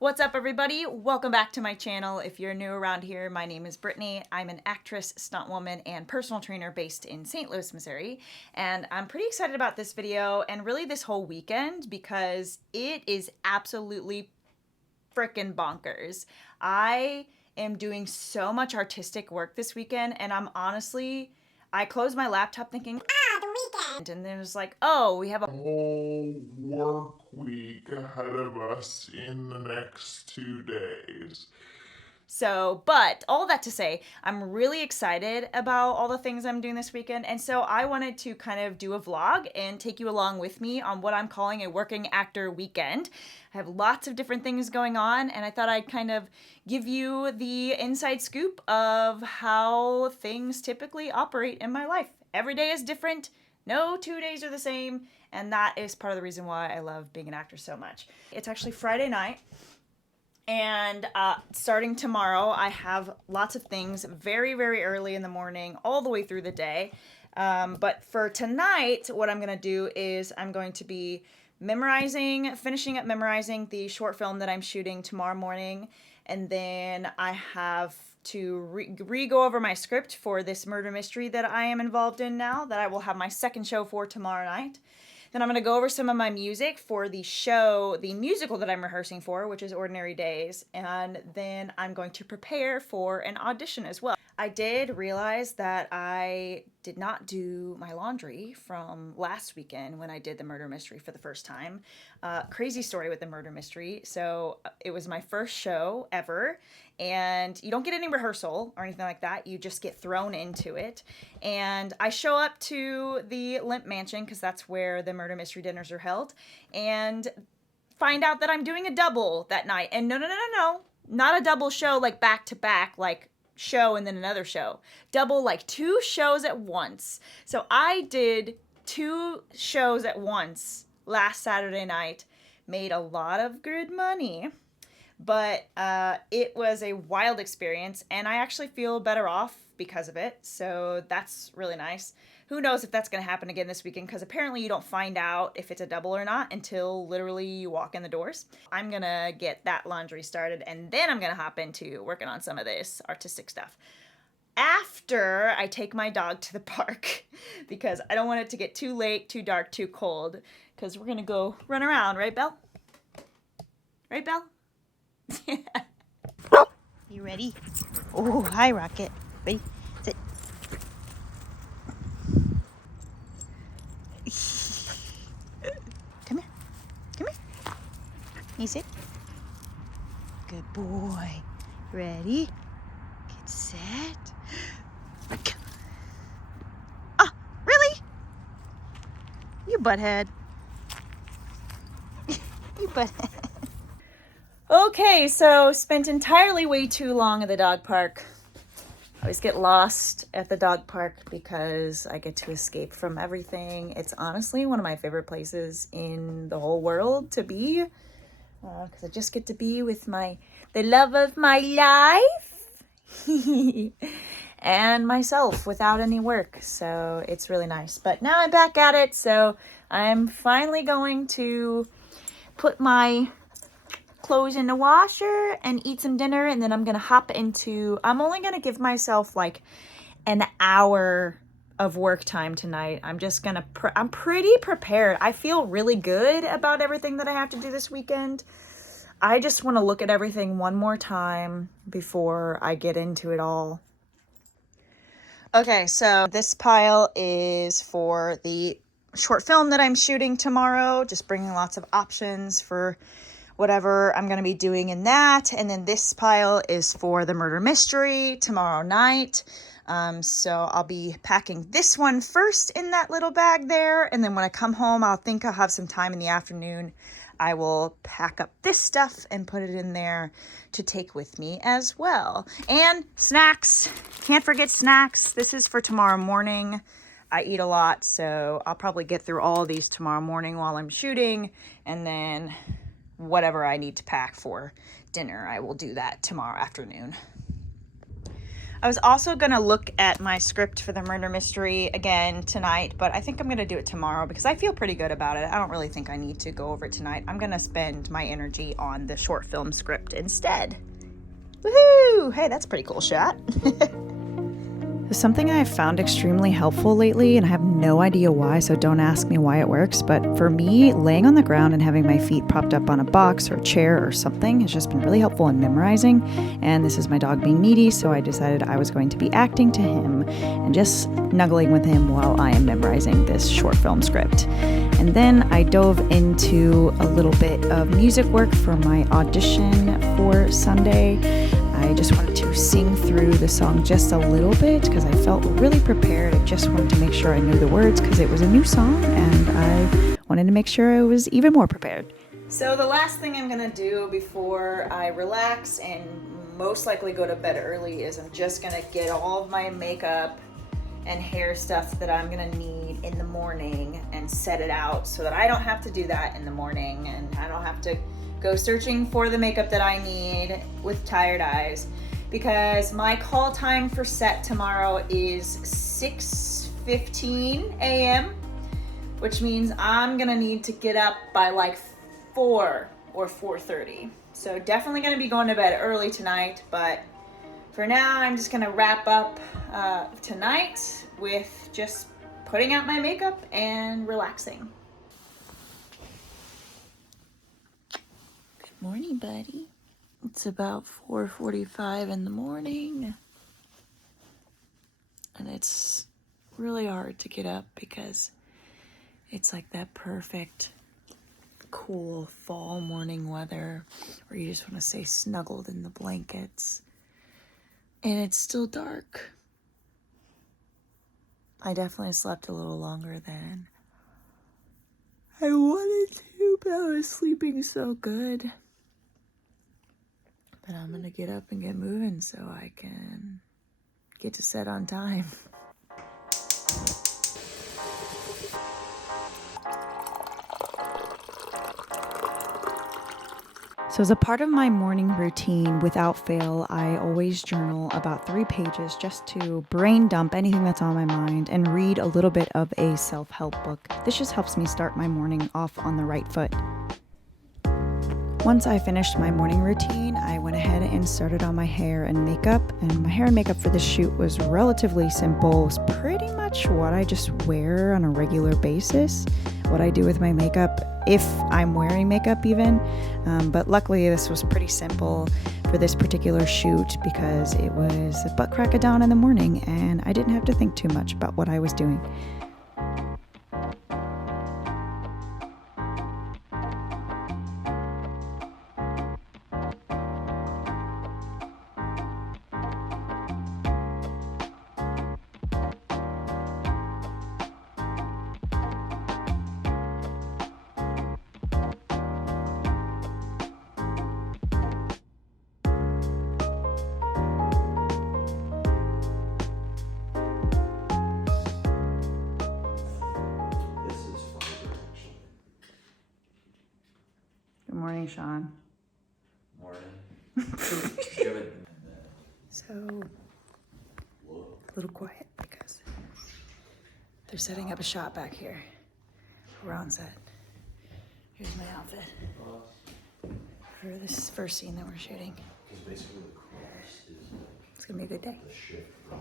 What's up, everybody? Welcome back to my channel. If you're new around here, my name is Brittany. I'm an actress, stunt woman, and personal trainer based in St. Louis, Missouri. And I'm pretty excited about this video and really this whole weekend because it is absolutely freaking bonkers. I am doing so much artistic work this weekend, and I closed my laptop thinking, the weekend. And then it was like, oh, we have a whole work week ahead of us in the next 2 days. So, but all that to say, I'm really excited about all the things I'm doing this weekend. And so I wanted to kind of do a vlog and take you along with me on what I'm calling a working actor weekend. I have lots of different things going on, and I thought I'd kind of give you the inside scoop of how things typically operate in my life. Every day is different. No 2 days are the same. And that is part of the reason why I love being an actor so much. It's actually Friday night. And starting tomorrow, I have lots of things very, very early in the morning, all the way through the day. But for tonight, what I'm going to do is I'm going to be finishing up memorizing the short film that I'm shooting tomorrow morning. And then I have to re-go over my script for this murder mystery that I am involved in now, that I will have my second show for tomorrow night. Then I'm going to go over some of my music for the show, the musical that I'm rehearsing for, which is Ordinary Days. And then I'm going to prepare for an audition as well. I did realize that I did not do my laundry from last weekend when I did the murder mystery for the first time. Crazy story with the murder mystery. So it was my first show ever, and you don't get any rehearsal or anything like that. You just get thrown into it. And I show up to the Limp Mansion, because that's where the murder mystery dinners are held, and find out that I'm doing a double that night. And no, not a double show like back to back, like show and then another show. Double, like 2 shows at once. So I did 2 shows at once last Saturday night, made a lot of good money, but it was a wild experience, and I actually feel better off because of it, so that's really nice. Who knows if that's going to happen again this weekend, because apparently you don't find out if it's a double or not until literally you walk in the doors. I'm going to get that laundry started, and then I'm going to hop into working on some of this artistic stuff after I take my dog to the park, because I don't want it to get too late, too dark, too cold, because we're going to go run around, right, Belle? Right, Belle? Yeah. You ready? Oh, hi, Rocket. Ready? Sit. Come here. Come here. You sit. Good boy. Ready? Get set. Ah, really? You butthead. You butthead. Okay, so spent entirely way too long at the dog park. I always get lost at the dog park because I get to escape from everything. It's honestly one of my favorite places in the whole world to be, because I just get to be with the love of my life and myself without any work. So it's really nice. But now I'm back at it, so I'm finally going to put my clothes in the washer and eat some dinner, and then I'm gonna hop into, I'm only gonna give myself like an hour of work time tonight. I'm just gonna I'm pretty prepared. I feel really good about everything that I have to do this weekend. I just want to look at everything one more time before I get into it all. Okay, so this pile is for the short film that I'm shooting tomorrow, just bringing lots of options for whatever I'm going to be doing in that. And then this pile is for the murder mystery tomorrow night. So I'll be packing this one first in that little bag there. And then when I come home, I'll have some time in the afternoon. I will pack up this stuff and put it in there to take with me as well. And snacks. Can't forget snacks. This is for tomorrow morning. I eat a lot, so I'll probably get through all of these tomorrow morning while I'm shooting, and then whatever I need to pack for dinner, I will do that tomorrow afternoon. I was also going to look at my script for the murder mystery again tonight, but I think I'm going to do it tomorrow because I feel pretty good about it. I don't really think I need to go over it tonight. I'm going to spend my energy on the short film script instead. Woohoo! Hey, that's a pretty cool shot. Something I've found extremely helpful lately, and I have no idea why, so don't ask me why it works, but for me, laying on the ground and having my feet propped up on a box or a chair or something has just been really helpful in memorizing. And this is my dog being needy, so I decided I was going to be acting to him and just snuggling with him while I am memorizing this short film script. And then I dove into a little bit of music work for my audition for Sunday. I just wanted to sing through the song just a little bit because I felt really prepared. I just wanted to make sure I knew the words because it was a new song and I wanted to make sure I was even more prepared. So the last thing I'm going to do before I relax and most likely go to bed early is I'm just going to get all of my makeup and hair stuff that I'm going to need in the morning and set it out so that I don't have to do that in the morning and I don't have to go searching for the makeup that I need with tired eyes because my call time for set tomorrow is 6:15 a.m., which means I'm gonna need to get up by like 4 or 4:30. So definitely gonna be going to bed early tonight, but for now I'm just gonna wrap up tonight with just putting out my makeup and relaxing. Morning, buddy. It's about 4:45 in the morning. And it's really hard to get up because it's like that perfect, cool fall morning weather where you just want to stay snuggled in the blankets. And it's still dark. I definitely slept a little longer than I wanted to, but I was sleeping so good. But I'm gonna get up and get moving so I can get to set on time. So as a part of my morning routine, without fail, I always journal about 3 pages just to brain dump anything that's on my mind and read a little bit of a self-help book. This just helps me start my morning off on the right foot. Once I finished my morning routine, I went ahead and started on my hair and makeup. And my hair and makeup for this shoot was relatively simple. It's pretty much what I just wear on a regular basis, what I do with my makeup, if I'm wearing makeup even. But luckily this was pretty simple for this particular shoot because it was a butt crack of dawn in the morning and I didn't have to think too much about what I was doing. Good morning, Sean. Morning. So, a little quiet because they're setting up a shot back here. We're on set. Here's my outfit for this first scene that we're shooting. Because basically the cross is It's gonna be a good day. the shift from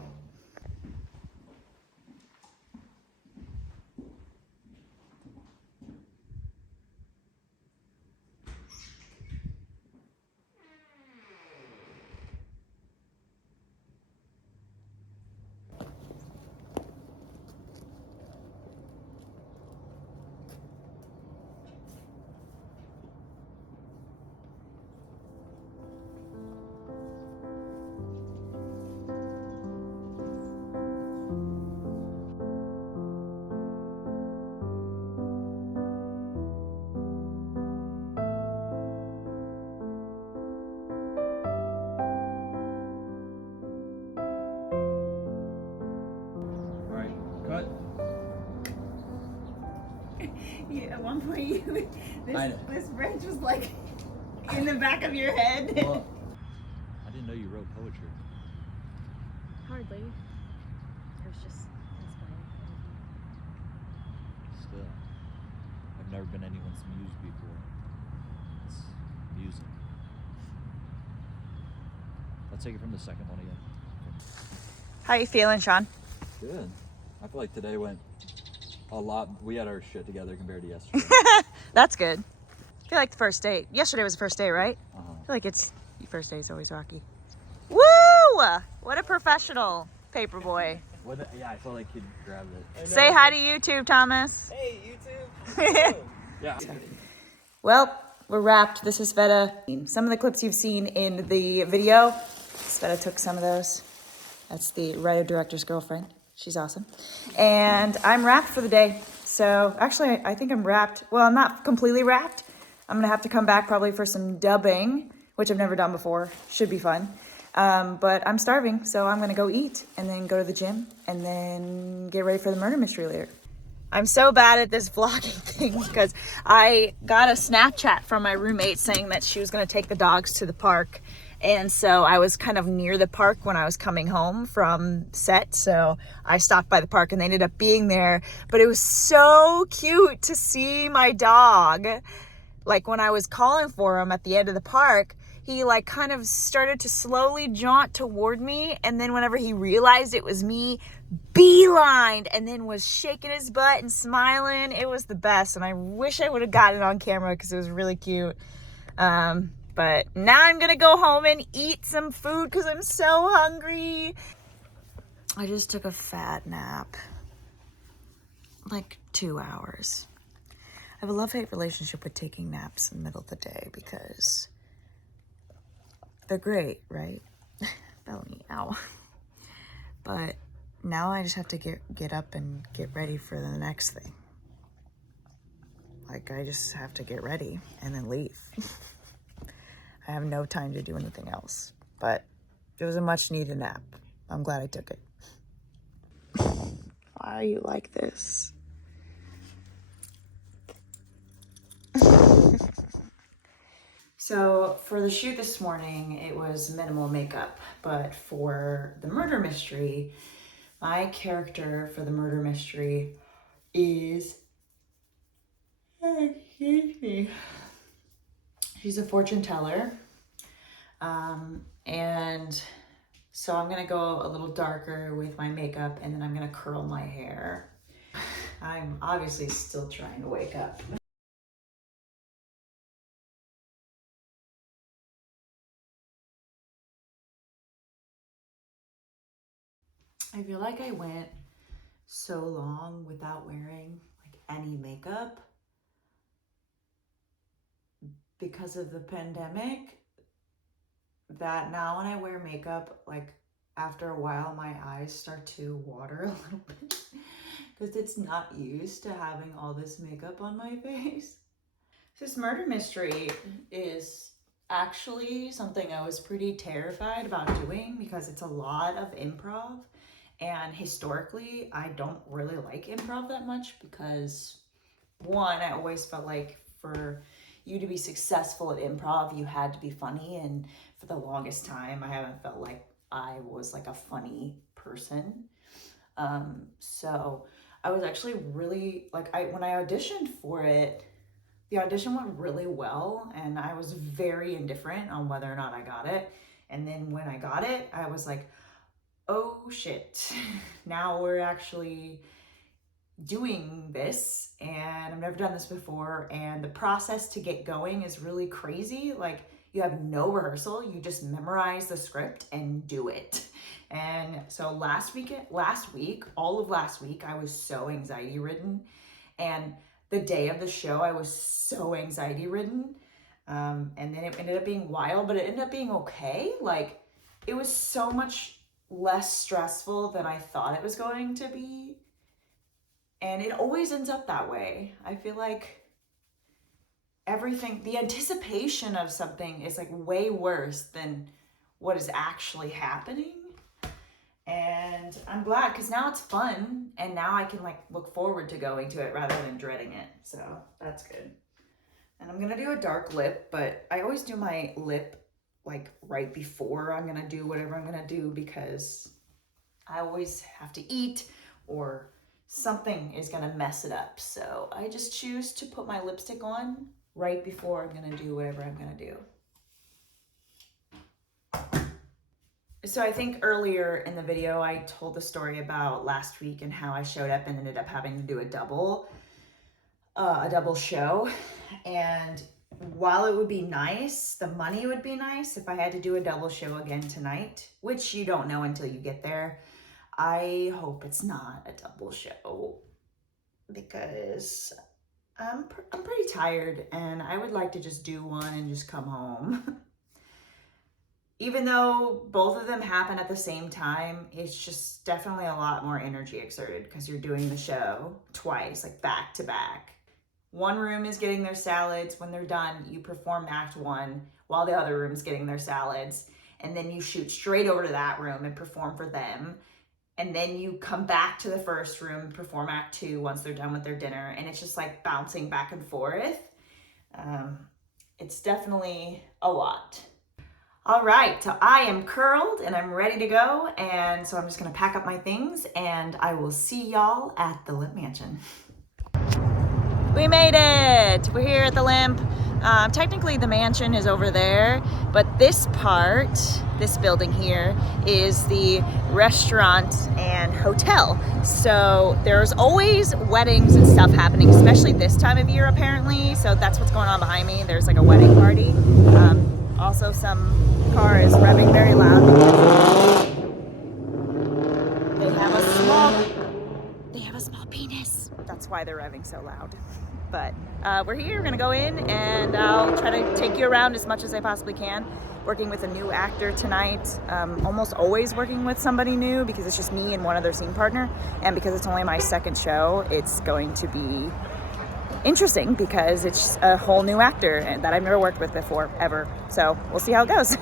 Yeah, at one point, I know. this branch was like in the back of your head. Well, I didn't know you wrote poetry. Hardly. It was just inspiring. Still, I've never been anyone's muse before. It's music. Let's take it from the second one again. How you feeling, Sean? Good. I feel like today went a lot. We had our shit together compared to yesterday. That's good. I feel like the first day. Yesterday was the first day, right? Uh-huh. I feel like it's the first day is always rocky. Woo! What a professional, Paperboy. Yeah, I felt like he'd grabbed it. Say hi to YouTube, Thomas. Hey, YouTube. Yeah. Well, we're wrapped. This is Sveta. Some of the clips you've seen in the video, Sveta took some of those. That's the writer-director's girlfriend. She's awesome. And I'm wrapped for the day. So actually, I think I'm wrapped. Well, I'm not completely wrapped. I'm going to have to come back probably for some dubbing, which I've never done before. Should be fun. But I'm starving, so I'm going to go eat and then go to the gym and then get ready for the murder mystery later. I'm so bad at this vlogging thing because I got a Snapchat from my roommate saying that she was going to take the dogs to the park. And so I was kind of near the park when I was coming home from set. So I stopped by the park and they ended up being there. But it was so cute to see my dog. Like when I was calling for him at the end of the park, he like kind of started to slowly jaunt toward me. And then whenever he realized it was me, beelined and then was shaking his butt and smiling. It was the best. And I wish I would have gotten it on camera because it was really cute. But now I'm going to go home and eat some food because I'm so hungry. I just took a fat nap. Like 2 hours. I have a love-hate relationship with taking naps in the middle of the day because they're great, right? Belly, ow. But now I just have to get up and get ready for the next thing. Like I just have to get ready and then leave. I have no time to do anything else, but it was a much needed nap. I'm glad I took it. Why are you like this? So for the shoot this morning, it was minimal makeup, but for the murder mystery, my character for the murder mystery is, excuse me, she's a fortune teller. And so I'm gonna go a little darker with my makeup and then I'm gonna curl my hair. I'm obviously still trying to wake up. I feel like I went so long without wearing like any makeup because of the pandemic that now when I wear makeup, like after a while my eyes start to water a little bit because it's not used to having all this makeup on my face. This murder mystery is actually something I was pretty terrified about doing because it's a lot of improv. And historically, I don't really like improv that much because, one, I always felt like for you to be successful at improv, you had to be funny. And for the longest time, I haven't felt like I was like a funny person. So I was actually really, like, when I auditioned for it, the audition went really well and I was very indifferent on whether or not I got it. And then when I got it, I was like, oh shit, now we're actually doing this and I've never done this before. And the process to get going is really crazy. Like you have no rehearsal, you just memorize the script and do it. And so last week, all of last week, I was so anxiety ridden. And the day of the show, I was so anxiety ridden. And then it ended up being wild, but it ended up being okay. Like it was so much less stressful than I thought it was going to be. And it always ends up that way. I feel like everything, the anticipation of something is like way worse than what is actually happening. And I'm glad because now it's fun and now I can like look forward to going to it rather than dreading it. So that's good. And I'm gonna do a dark lip, but I always do my lip like right before I'm gonna do whatever I'm gonna do because I always have to eat or something is gonna mess it up. So I just choose to put my lipstick on right before I'm gonna do whatever I'm gonna do. So I think earlier in the video, I told the story about last week and how I showed up and ended up having to do a double show. And while it would be nice, the money would be nice if I had to do a double show again tonight, which you don't know until you get there. I hope it's not a double show because I'm pretty tired and I would like to just do one and just come home. Even though both of them happen at the same time, it's just definitely a lot more energy exerted because you're doing the show twice, like back to back. One room is getting their salads. When they're done, you perform act one while the other room's getting their salads. And then you shoot straight over to that room and perform for them. And then you come back to the first room and perform act two once they're done with their dinner. And it's just like bouncing back and forth. It's definitely a lot. All right, so I am curled and I'm ready to go. And so I'm just gonna pack up my things and I will see y'all at the Limp Mansion. We made it! We're here at the Limp. Technically the mansion is over there, but this part, this building here, is the restaurant and hotel. So there's always weddings and stuff happening, especially this time of year apparently. So that's what's going on behind me. There's like a wedding party. Also some car is revving very loud because they have a small penis. That's why they're revving so loud. But we're here, we're gonna go in and I'll try to take you around as much as I possibly can. Working with a new actor tonight. Almost always working with somebody new because it's just me and one other scene partner. And because it's only my second show, it's going to be interesting because it's a whole new actor that I've never worked with before, ever. So we'll see how it goes.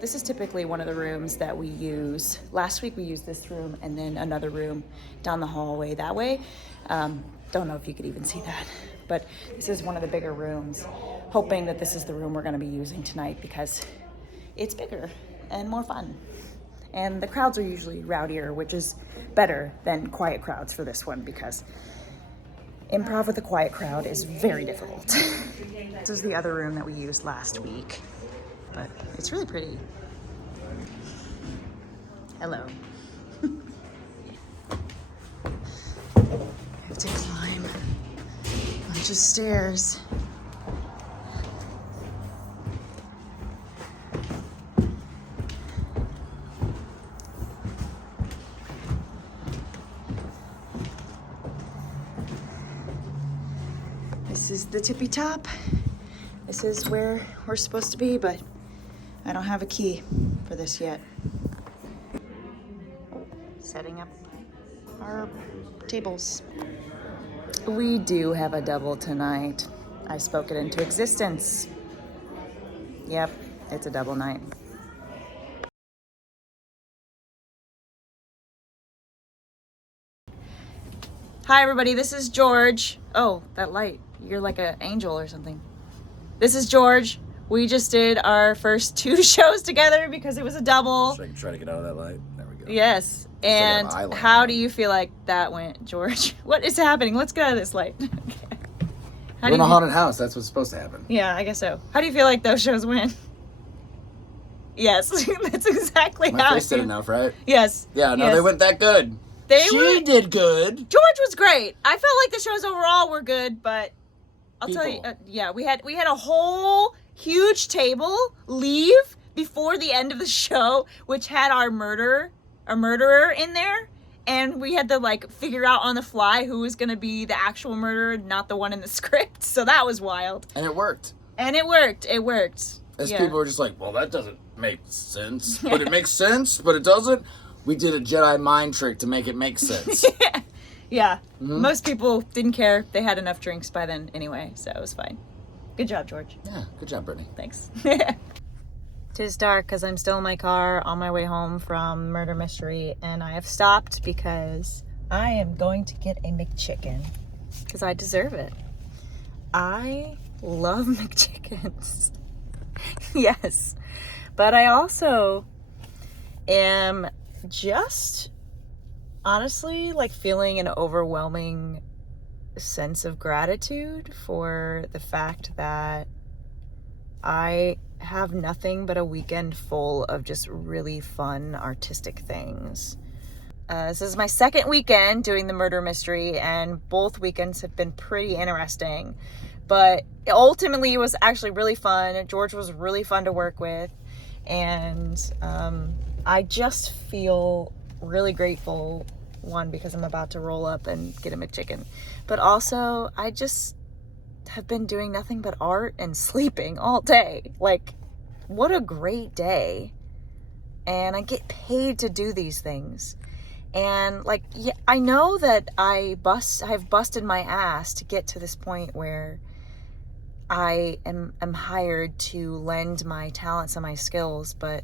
This is typically one of the rooms that we use. Last week we used this room and then another room down the hallway that way. Don't know if you could even see that, but this is one of the bigger rooms. Hoping that this is the room we're gonna be using tonight because it's bigger and more fun. And the crowds are usually rowdier, which is better than quiet crowds for this one because improv with a quiet crowd is very difficult. This is the other room that we used last week. But it's really pretty. Hello. I have to climb a bunch of stairs. This is the tippy top. This is where we're supposed to be, but I don't have a key for this yet. Setting up our tables. We do have a double tonight. I spoke it into existence. Yep, it's a double night. Hi everybody, this is George. Oh, that light. You're like an angel or something. This is George. We just did our first 2 shows together because it was a double. So I can try to get out of that light. There we go. Yes. And how do you feel like that went, George? What is happening? Let's get out of this light. Okay. We're in a haunted house. That's what's supposed to happen. Yeah, I guess so. How do you feel like those shows went? Yes, that's exactly how. My face did enough, right? Yes. Yeah, no, yes. They went that good. She did good. George was great. I felt like the shows overall were good, but I'll tell you, yeah, we had a whole huge table leave before the end of the show, which had our murderer in there, and we had to like figure out on the fly who was going to be the actual murderer, not the one in the script. So that was wild. And it worked. It worked. As people were just like, well, that doesn't make sense, but it makes sense, but it doesn't. We did a Jedi mind trick to make it make sense. Yeah. Mm-hmm. Most people didn't care. They had enough drinks by then anyway, so it was fine. Good job, George. Yeah, good job, Brittany. Thanks. Tis dark because I'm still in my car on my way home from Murder Mystery, and I have stopped because I am going to get a McChicken because I deserve it. I love McChickens. Yes. But I also am just honestly like feeling an overwhelming sense of gratitude for the fact that I have nothing but a weekend full of just really fun artistic things. This is my second weekend doing the murder mystery, and both weekends have been pretty interesting. But ultimately, it was actually really fun. George was really fun to work with, and I just feel really grateful. One, because I'm about to roll up and get him a chicken, but also I just have been doing nothing but art and sleeping all day. Like, what a great day. And I get paid to do these things. And like, yeah, I know that I've busted my ass to get to this point where I am hired to lend my talents and my skills, but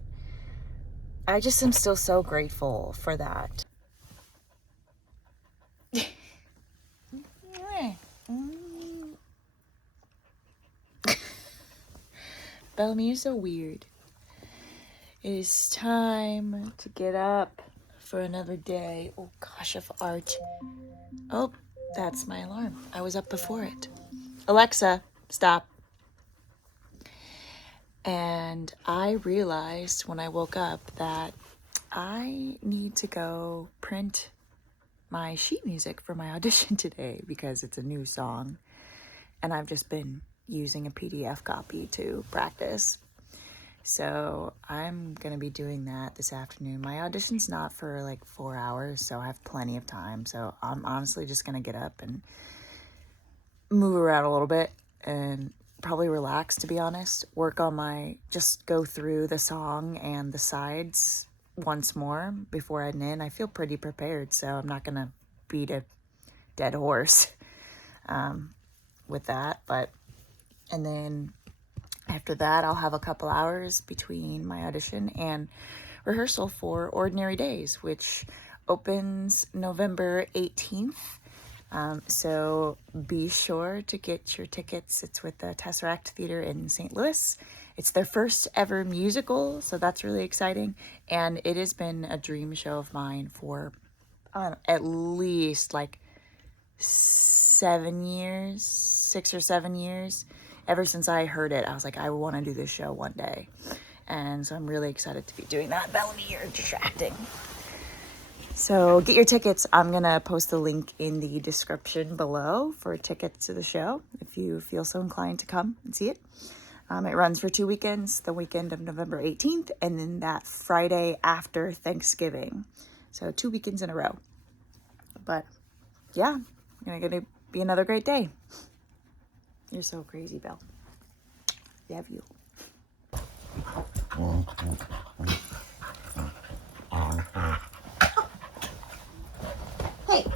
I just am still so grateful for that. Bellamy, you're so weird. It is time to get up for another day. Oh gosh, of art. Oh, that's my alarm. I was up before it. Alexa, stop. And I realized when I woke up that I need to go print my sheet music for my audition today because it's a new song. And I've just been using a PDF copy to practice. So I'm going to be doing that this afternoon. My audition's not for like 4 hours, so I have plenty of time. So I'm honestly just going to get up and move around a little bit and probably relax, to be honest. Work on just go through the song and the sides once more before heading in. I feel pretty prepared, so I'm not going to beat a dead horse with that. And then after that, I'll have a couple hours between my audition and rehearsal for Ordinary Days, which opens November 18th. So be sure to get your tickets. It's with the Tesseract Theater in St. Louis. It's their first ever musical, so that's really exciting. And it has been a dream show of mine for at least like 6 or 7 years. Ever since I heard it, I was like, I want to do this show one day. And so I'm really excited to be doing that. Bellamy, you're distracting. So get your tickets. I'm going to post the link in the description below for tickets to the show if you feel so inclined to come and see it. It runs for 2 weekends, the weekend of November 18th and then that Friday after Thanksgiving. So 2 weekends in a row. But yeah, going to be another great day. You're so crazy, Belle. Love you. Hey.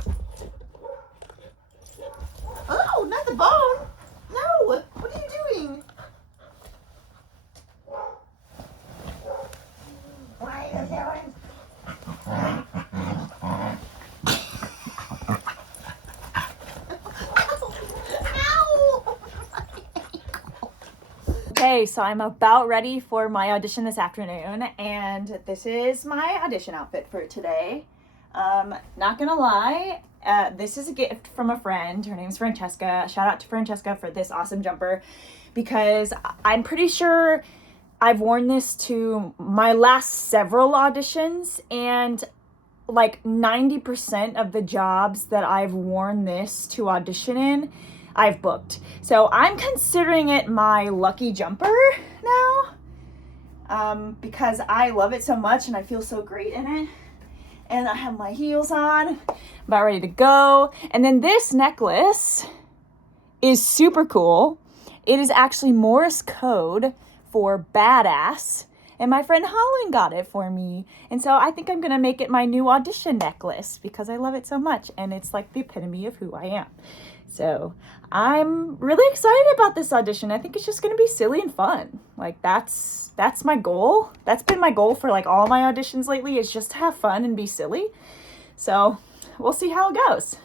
Oh, not the bone. No. What are you doing? What are you doing? Okay, so I'm about ready for my audition this afternoon, and this is my audition outfit for today. Not gonna lie, this is a gift from a friend. Her name's Francesca. Shout out to Francesca for this awesome jumper, because I'm pretty sure I've worn this to my last several auditions, and like 90% of the jobs that I've worn this to audition in, I've booked. So I'm considering it my lucky jumper now, because I love it so much and I feel so great in it. And I have my heels on, about ready to go. And then this necklace is super cool. It is actually Morse code for badass. And my friend Holland got it for me. And so I think I'm going to make it my new audition necklace because I love it so much. And it's like the epitome of who I am. So I'm really excited about this audition. I think it's just going to be silly and fun. Like that's my goal. That's been my goal for like all my auditions lately, is just to have fun and be silly. So we'll see how it goes.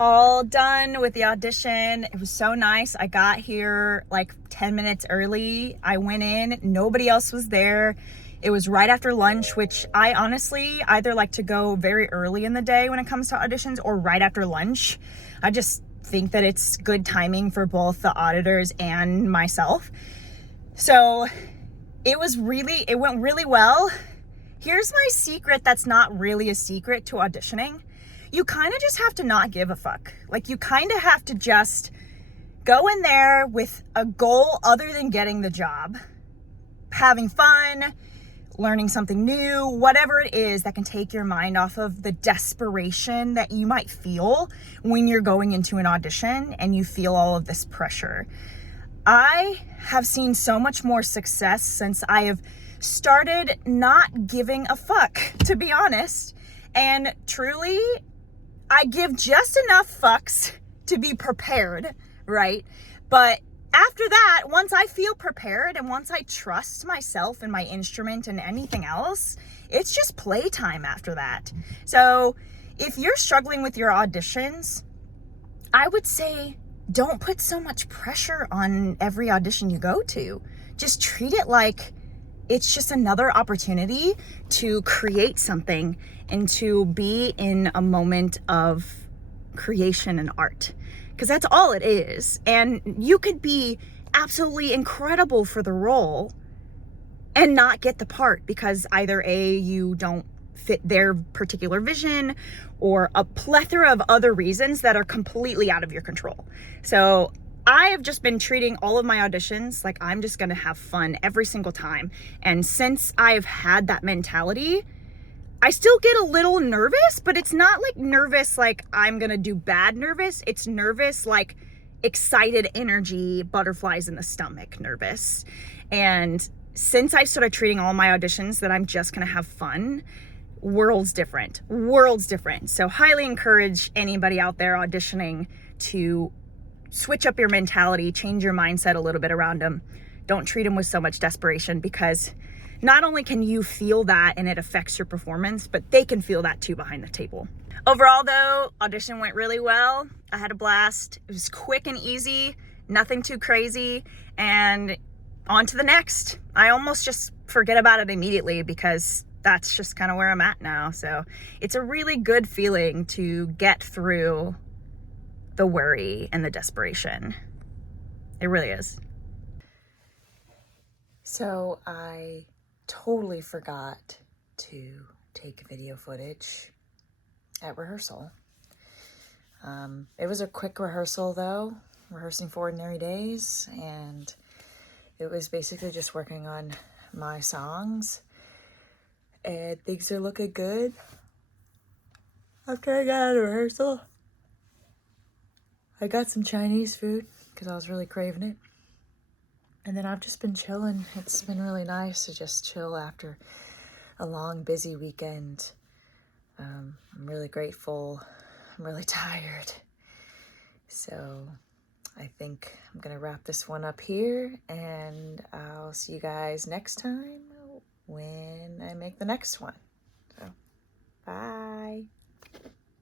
all done with the audition. It was so nice. I got here like 10 minutes early. I went in, nobody else was there. It was right after lunch, which I honestly either like to go very early in the day when it comes to auditions or right after lunch. I just think that it's good timing for both the auditors and myself. So it went really well. Here's my secret that's not really a secret to auditioning. You kind of just have to not give a fuck. Like, you kind of have to just go in there with a goal other than getting the job, having fun, learning something new, whatever it is that can take your mind off of the desperation that you might feel when you're going into an audition and you feel all of this pressure. I have seen so much more success since I have started not giving a fuck, to be honest. And truly, I give just enough fucks to be prepared, right? But after that, once I feel prepared and once I trust myself and my instrument and anything else, it's just playtime after that. So if you're struggling with your auditions, I would say don't put so much pressure on every audition you go to. Just treat it like it's just another opportunity to create something and to be in a moment of creation and art, because that's all it is. And you could be absolutely incredible for the role and not get the part because either A, you don't fit their particular vision, or a plethora of other reasons that are completely out of your control. So I have just been treating all of my auditions like I'm just gonna have fun every single time. And since I've had that mentality, I still get a little nervous, but it's not like nervous like I'm gonna do bad nervous. It's nervous like excited energy, butterflies in the stomach nervous. And since I started treating all my auditions that I'm just gonna have fun, world's different. So highly encourage anybody out there auditioning to switch up your mentality, change your mindset a little bit around them. Don't treat them with so much desperation, because not only can you feel that and it affects your performance, but they can feel that too behind the table. Overall though, audition went really well. I had a blast. It was quick and easy, nothing too crazy, and on to the next. I almost just forget about it immediately because that's just kind of where I'm at now. So it's a really good feeling to get through the worry and the desperation. It really is. So I totally forgot to take video footage at rehearsal. It was a quick rehearsal though, rehearsing for Ordinary Days, and it was basically just working on my songs, and things are looking good. After I got out of rehearsal, I got some Chinese food because I was really craving it. And then I've just been chilling. It's been really nice to just chill after a long, busy weekend. I'm really grateful. I'm really tired. So I think I'm gonna wrap this one up here, and I'll see you guys next time when I make the next one. So, bye.